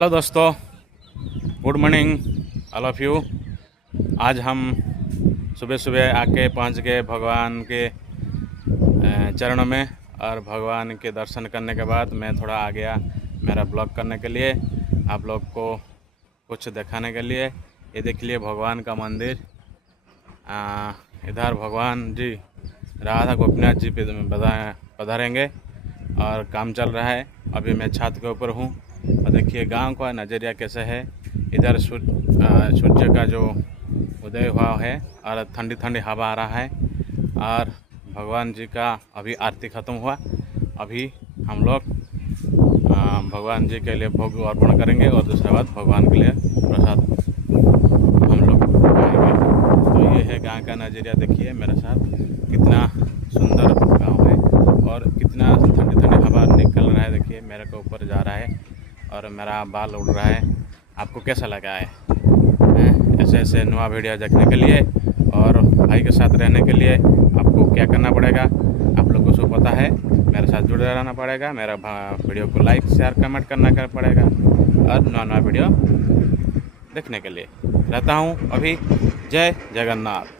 Hello दोस्तों, good morning all of you. आज हम सुबह सुबह आके पहुंच गए भगवान के चरणों में, और भगवान के दर्शन करने के बाद मैं थोड़ा आ गया मेरा ब्लॉग करने के लिए, आप लोग को कुछ दिखाने के लिए। ये देख लिए भगवान का मंदिर। इधर भगवान जी राधा गोपीनाथ जी पधारेंगे और काम चल रहा है। अभी मैं छत के ऊपर हूँ और देखिए गांव का नज़रिया कैसा है। इधर सूर्य का जो उदय हुआ है और ठंडी ठंडी हवा आ रहा है, और भगवान जी का अभी आरती ख़त्म हुआ। अभी हम लोग भगवान जी के लिए भोग अर्पण करेंगे और दूसरा बात भगवान के लिए प्रसाद हम लोग खाएंगे। तो ये है गांव का नज़रिया। देखिए मेरे साथ कितना सुंदर गांव है और कितना ठंडी ठंडी हवा निकल रहा है। देखिए मेरे को ऊपर जा रहा है और मेरा बाल उड़ रहा है। आपको कैसा लगा है? ऐसे ऐसे नया वीडियो देखने के लिए और भाई के साथ रहने के लिए आपको क्या करना पड़ेगा? आप लोगों को पता है, मेरे साथ जुड़े रहना पड़ेगा। मेरा वीडियो को लाइक शेयर कमेंट करना पड़ेगा और नया वीडियो देखने के लिए रहता हूँ। अभी जय जगन्नाथ।